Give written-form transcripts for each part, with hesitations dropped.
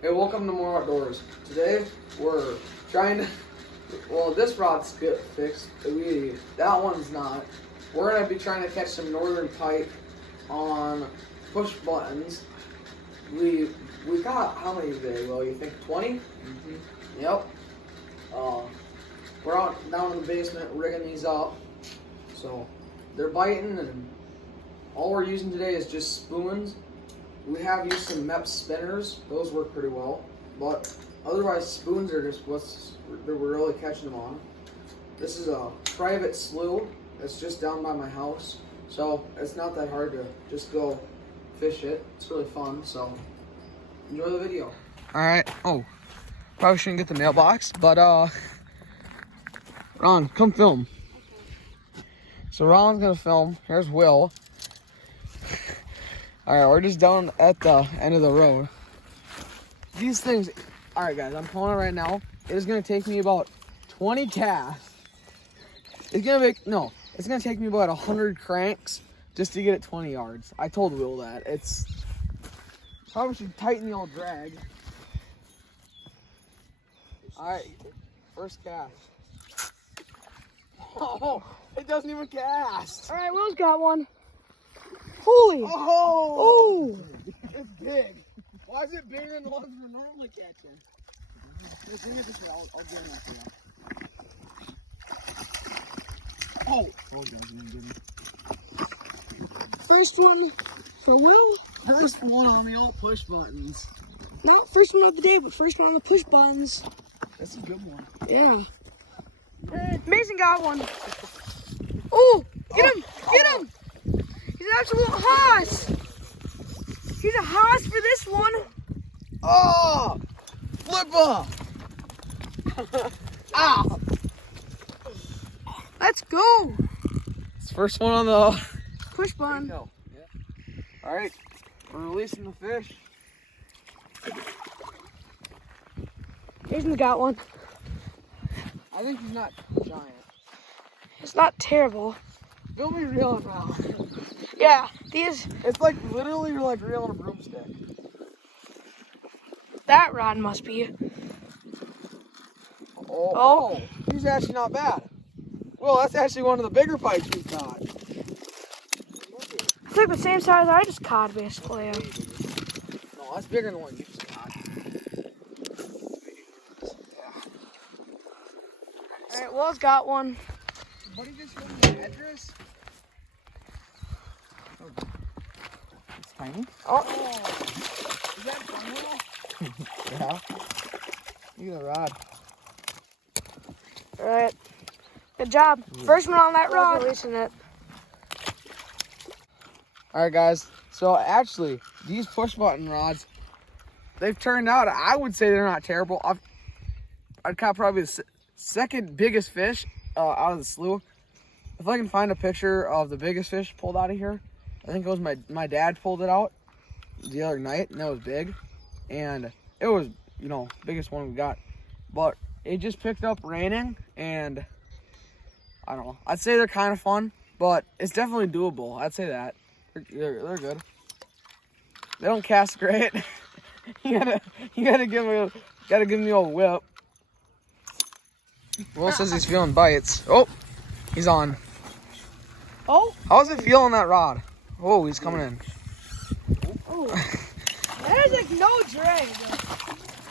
Hey, welcome to More Outdoors. Today we're trying to, well, this rod's get fixed. That one's not. We're gonna be trying to catch some northern pike on push buttons. We got how many today? Will you think 20? Mm-hmm. Yep. We're out down in the basement rigging these up. So they're biting, and all we're using today is just spoons. We have used some MEP spinners. Those work pretty well. But otherwise, spoons are just we're really catching them on. This is a private slough that's just down by my house. So it's not that hard to just go fish it. It's really fun. So enjoy the video. All right. Oh, probably shouldn't get the mailbox, but Ron, come film. So Ron's gonna film. Here's Will. Alright, we're just down at the end of the road. These things, alright guys, I'm pulling it right now. It is gonna take me about 20 casts. It's gonna take me about 100 cranks just to get it 20 yards. I told Will that. Probably should tighten the old drag. Alright, first cast. Oh, it doesn't even cast. Alright, Will's got one. Holy! Oh! It's big. Why is it bigger than the ones we're normally catching? Just bring it this way. I'll get it after that. Oh! Oh, it doesn't even get First one for Will. First one on the old push buttons. Not first one of the day, but first one on the push buttons. That's a good one. Yeah. Mason got one. Oh! Get him! Get him! He's an absolute hoss! He's a hoss for this one. Oh! Flipper! Ow! Let's go! It's first one on the Push button. Yeah. Alright, we're releasing the fish. Mason's got one. I think he's not giant. It's not terrible. They'll be reeling now. Yeah, these. It's like literally you're like reeling a broomstick. That rod must be. Oh, he's actually not bad. Well, that's actually one of the bigger pikes we've caught. It's like the same size I just caught, basically. No, that's bigger than one you just caught. Alright, Will's got one. Buddy just showed me the address. It's tiny. Oh. Is that tiny? Yeah. Look at the rod. Alright. Good job. First one on that rod. Releasing it. Alright guys, so actually these push button rods, they've turned out, I would say they're not terrible. I'd caught probably the second biggest fish out of the slough. If I can find a picture of the biggest fish pulled out of here, I think it was my dad pulled it out the other night, and that was big. And it was, biggest one we got. But it just picked up raining, and I don't know. I'd say they're kind of fun, but it's definitely doable. I'd say that. They're good. They don't cast great. you gotta give me a whip. Will says he's feeling bites. Oh, he's on. Oh. How's it feel on that rod? Oh, he's coming in. Oh. There's like no drag.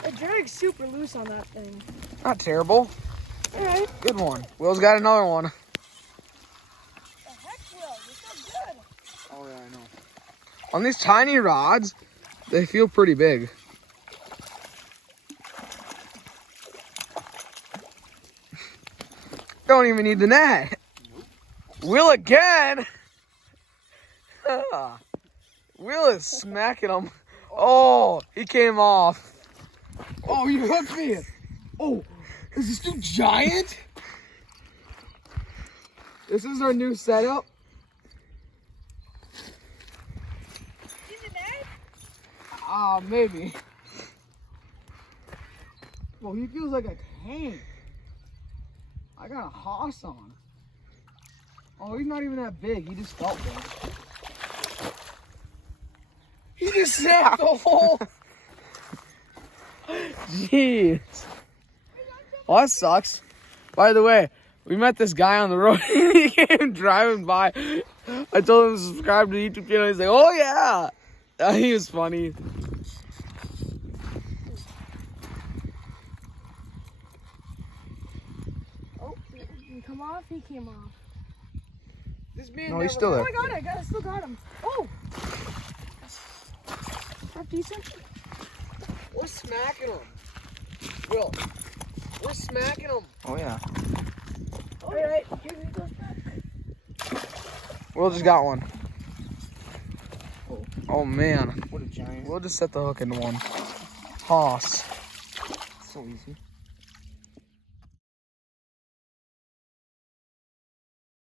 The drag's super loose on that thing. Not terrible. Alright. Good one. Will's got another one. The heck, Will? You're so good. Oh yeah, I know. On these tiny rods, they feel pretty big. Don't even need the net. Will again. Will is smacking him. Oh, he came off. Oh, you hooked me. Oh, is this dude giant? This is our new setup. Is it bad? Maybe. Well, he feels like a tank. I got a hoss on. Oh, he's not even that big. He just felt big. He just snapped the whole. Jeez. Well, that sucks. By the way, we met this guy on the road. He came driving by. I told him to subscribe to the YouTube channel. He's like, oh yeah. He was funny. Oh, it didn't come off. He came off. This man No, he's still there. Oh, I got it. I still got him. Oh. That's decent. We're smacking him. Will. We're smacking him. Oh yeah. All right. Here he goes back. Will just got one. Oh man. What a giant. We'll just set the hook into one. Toss. So easy.